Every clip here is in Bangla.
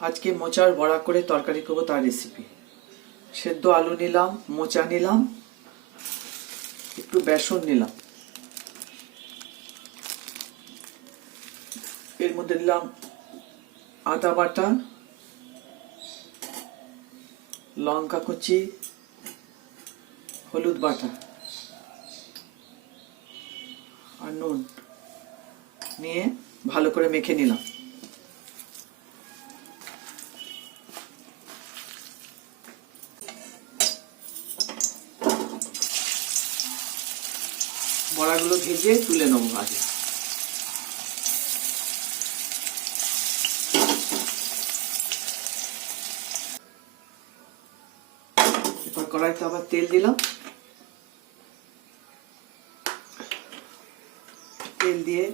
আজকে মোচার বড়া করে তরকারি করব তার রেসিপি সেদ্ধ আলু নিলাম, মোচা নিলাম, একটু বেসন নিলাম। এর মধ্যে নিলাম আদা বাটা, লঙ্কা কুচি, হলুদ বাটা আর নুন নিয়ে ভালো করে মেখে নিলাম। বড়াগুলো ভেজে তুলে নেব আগে। এবার কড়াইতে আবার তেল দিলাম। তেল দিয়ে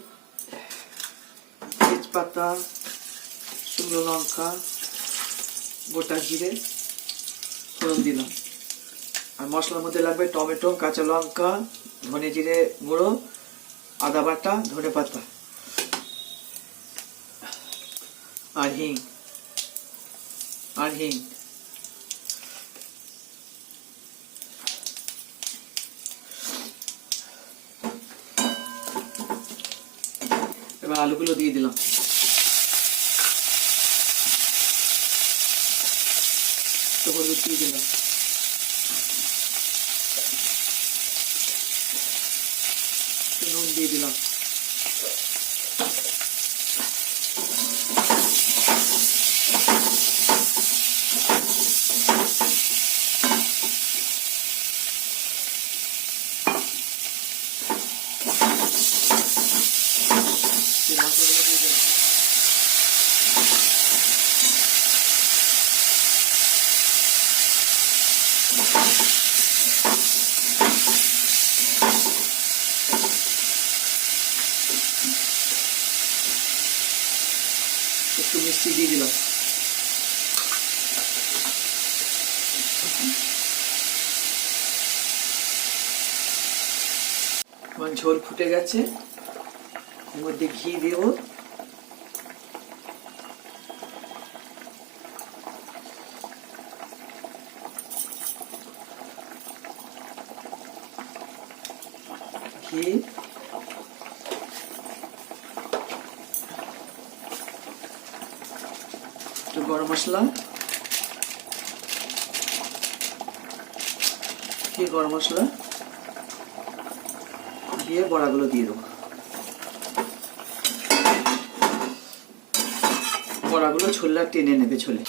তেজপাতা, শুকনো লঙ্কা, গোটা জিরে ফোড়ন দিলাম। আর মশলার মধ্যে লাগবে টমেটো, কাঁচা লঙ্কা, ধনে জিরে গুঁড়ো, আদা বাটা, ধনে পাতা আর হিং আর হিং। এবার আলুগুলো দিয়ে দিলাম। তো হলুদ দিয়ে দিলাম। একটু নুন দিয়ে দিলাম এই মশলাগুলো দিয়ে দিলাম একটু মিষ্টি দিয়ে দিলাম। ঝোল ফুটে গেছে। মধ্যে ঘি দেব। ঘি। একটু গরম মশলা। দিয়ে গরম মশলা? দিয়ে বড়াগুলো দিয়ে দেবো। বড়াগুলো ছোলা টেনে নেবে ছোলে।